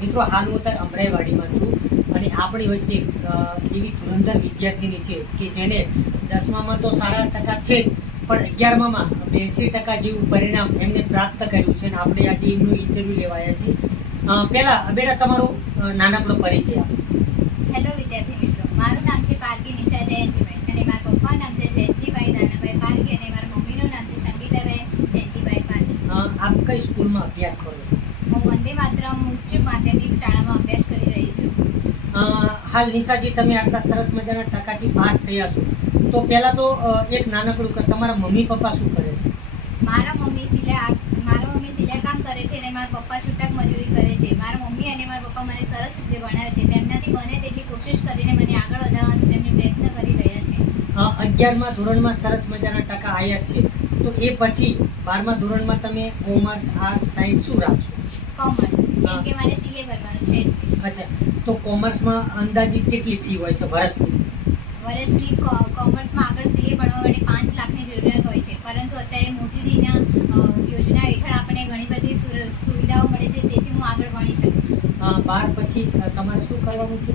મિત્રો હાલ હું અત્યારે અમરાઈવાડીમાં છું અને આપણી વચ્ચે એવી ધુરંધર વિદ્યાર્થીની છે કે જેને દસમામાં તો સારા ટકા છે જ પણ અગિયારમાં બેસી ટકા જેવું પરિણામ એમને પ્રાપ્ત કર્યું છે અને આપણે આજે એમનું ઇન્ટરવ્યૂ લેવાયા છીએ. પહેલાં અબેડા બેટા તમારો નાનકડો પરિચય આપો. હેલો વિદ્યાર્થી મિત્રો. મારું નામ છે પારકી નિશા જયંતિભાઈ અને મારા પપ્પાનું નામ છે જયંતિભાઈ દાનાભાઈ પારકી અને મારા મમ્મીનું નામ છે સંગીતાભાઈ જયંતિભાઈ પારકી. આપ કઈ સ્કૂલમાં અભ્યાસ કરો છો? હું વંદે માતરમ ઉચ્ચ માધ્યમિક શાળામાં અભ્યાસ કરી રહી છું. હાલ નિશાજી તમે આટલા સરસ મજાના ટકાથી પાસ થયા છો. તો પહેલા તો એક નાનકડું કે તમારા મમ્મી પપ્પા શું કરે છે? મારા મમ્મી સિલાઈ મારા મમ્મી સિલાઈ કામ કરે છે અને મારા પપ્પા છૂટક મજૂરી કરે છે. મારા મમ્મી અને મારા પપ્પા મને સરસ રીતે ભણાવે છે. તેમનાથી બને તેટલી કોશિશ કરીને મને આગળ વધારવાનું તેમને પ્રયત્ન કરી અગિયારમા ધોરણમાં સરસ મજાના ટકા આવ્યા છે. તો એ પછી બારમા ધોરણમાં તમે કોમર્સ આર્ટ્સ સાયન્સ શું રાખશો? કોમર્સ કેમ કે મારે સીએ કરવાનું છે. અચ્છા. તો કોમર્સમાં અંદાજિત કેટલી ફી હોય છે વર્ષની? વર્ષની કોમર્સમાં આગળ સીએ ભણવા માટે પાંચ લાખની જરૂરિયાત હોય છે. પરંતુ અત્યારે મોદીજીના યોજના હેઠળ આપણને ઘણી બધી સુવિધાઓ મળે છે. તેથી હું આગળ ભણી શકું. બાર પછી તમારે શું કરવાનું છે?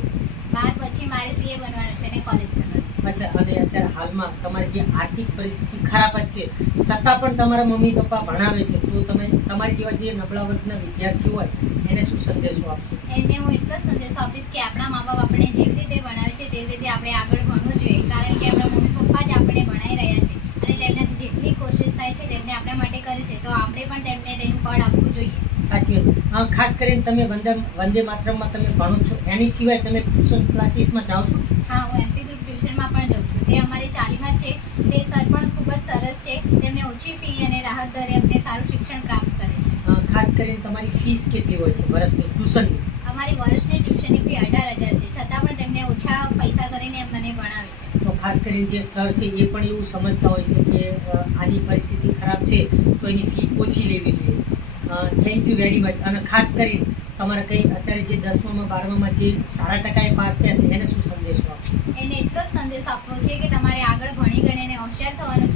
બાર પછી મારે સીએ બનવાનું છે અને કોલેજ કરવાની છે. અચ્છા અને અત્યારે હાલમાં તમારી જે આર્થિક પરિસ્થિતિ ખરાબ જ છે છતાં પણ તમારા મમ્મી પપ્પા ભણાવે છે તો તમે તમારી જેવા જે નબળા વર્ગના વિદ્યાર્થીઓ હોય એને શું સંદેશો આપશો? એને હું એટલો સંદેશો આપીશ કે આપણા મા બાપ આપણે જેવી રીતે ભણાવે છે તેવી રીતે આપણે આગળ ભણવું જોઈએ. કારણ કે આપણા મમ્મી પપ્પા જ આપણે ભણાઈ રહ્યા છે. અને તેમનાથી જેટલી કોશિશ થાય છે તેમને આપણા માટે કરે છે તો આપણે પણ તેમને તેનું ફળ આપવું જોઈએ. સાચી વાત. ખાસ કરીને તમે વંદે વંદે માત્રમમાં તમે ભણો છો એની સિવાય તમે ટ્યુશન ક્લાસીસમાં જાઓ છો? હા હું એમપી ગ્રુપ ટ્યુશનમાં પણ જાઉં છું. તે અમારે ચાલીમાં છે. તે સર પણ ખૂબ જ સરસ છે. તેમને ઓછી ફી અને રાહત દરે અમને સારું શિક્ષણ પ્રાપ્ત કરે છે. ખાસ કરીને તમારી ફીસ કેટલી હોય છે વર્ષની ટ્યુશનની? અમારી વર્ષની ટ્યુશનની ફી અઢાર હજાર છે. છતાં પણ તેમને ઓછા પૈસા કરીને મને ભણાવે છે. ખાસ કરીને જે સર છે, એ પણ એવું સમજતા હોય છે કે આની પરિસ્થિતિ ખરાબ છે, તો એની ફી ઓછી લેવી જોઈએ. થેન્ક યુ વેરી મચ અને ખાસ કરીને તમારે કંઈ અત્યારે જે દસમામાં, બારમામાં જે સારા ટકાએ પાસ થયા છે, એને શું સંદેશો આપો? એને એટલો જ સંદેશ આપવો છે કે તમારે આગળ ભણી ગણીને હોશિયાર થવાનું